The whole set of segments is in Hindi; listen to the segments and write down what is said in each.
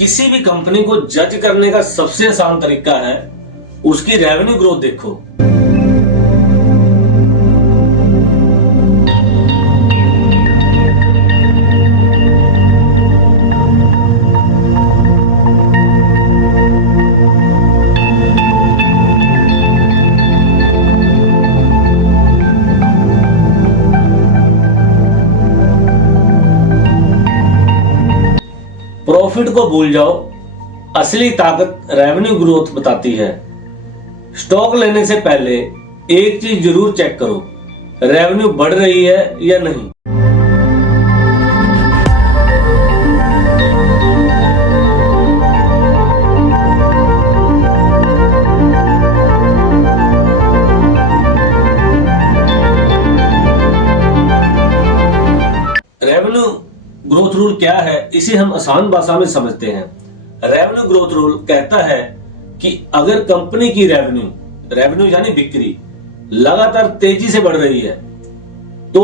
किसी भी कंपनी को जज करने का सबसे आसान तरीका है उसकी रेवेन्यू ग्रोथ देखो। प्रॉफिट को भूल जाओ, असली ताकत रेवेन्यू ग्रोथ बताती है। स्टॉक लेने से पहले एक चीज जरूर चेक करो, रेवेन्यू बढ़ रही है या नहीं। रेवेन्यू ग्रोथ रूल क्या है, इसे हम आसान भाषा में समझते हैं। रेवेन्यू ग्रोथ रूल कहता है कि अगर कंपनी की रेवेन्यू यानी बिक्री लगातार तेजी से बढ़ रही है तो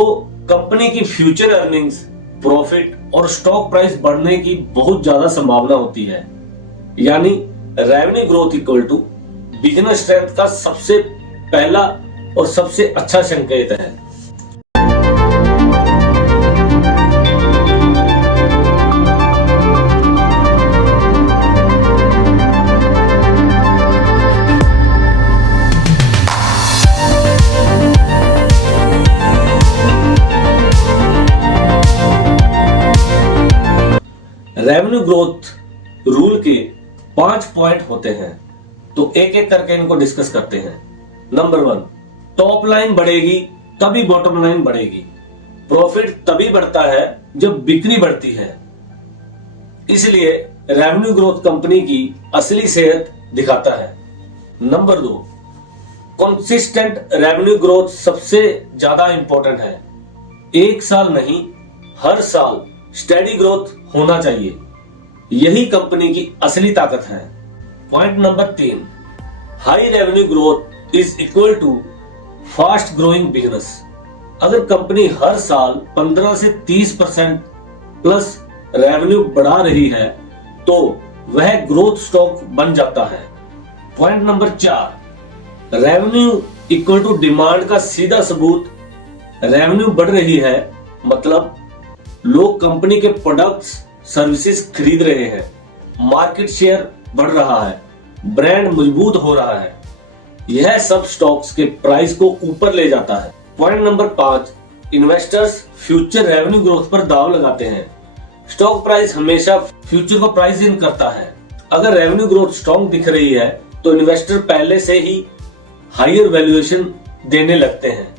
कंपनी की फ्यूचर अर्निंग्स, प्रॉफिट और स्टॉक प्राइस बढ़ने की बहुत ज्यादा संभावना होती है। यानी revenue growth equal to business strength का सबसे पहला और सबसे अच्छा संकेत है। रेवेन्यू ग्रोथ रूल के 5 पॉइंट होते हैं, तो एक एक करके इनको डिस्कस करते हैं। नंबर 1, टॉप लाइन बढ़ेगी तभी बॉटम लाइन बढ़ेगी। प्रॉफिट तभी बढ़ता है जब बिक्री बढ़ती है, इसलिए रेवेन्यू ग्रोथ कंपनी की असली सेहत दिखाता है। नंबर 2, कंसिस्टेंट रेवेन्यू ग्रोथ सबसे ज्यादा इंपॉर्टेंट है। एक साल नहीं, हर साल स्टेडी ग्रोथ होना चाहिए, यही कंपनी की असली ताकत है। Point number 3, high revenue growth is equal to fast growing business. अगर कंपनी हर साल 15 से 30% प्लस रेवेन्यू बढ़ा रही है तो वह ग्रोथ स्टॉक बन जाता है। Point number 4, revenue equal to demand का सीधा सबूत। रेवेन्यू बढ़ रही है मतलब लोग कंपनी के प्रोडक्ट्स, सर्विसेज खरीद रहे हैं, मार्केट शेयर बढ़ रहा है, ब्रांड मजबूत हो रहा है। यह सब स्टॉक्स के प्राइस को ऊपर ले जाता है। Point number 5, investors future revenue growth पर दाव लगाते हैं। स्टॉक प्राइस हमेशा फ्यूचर को प्राइस इन करता है। अगर रेवेन्यू ग्रोथ स्ट्रॉन्ग दिख रही है तो इन्वेस्टर पहले से ही हायर वैल्यूएशन देने लगते हैं।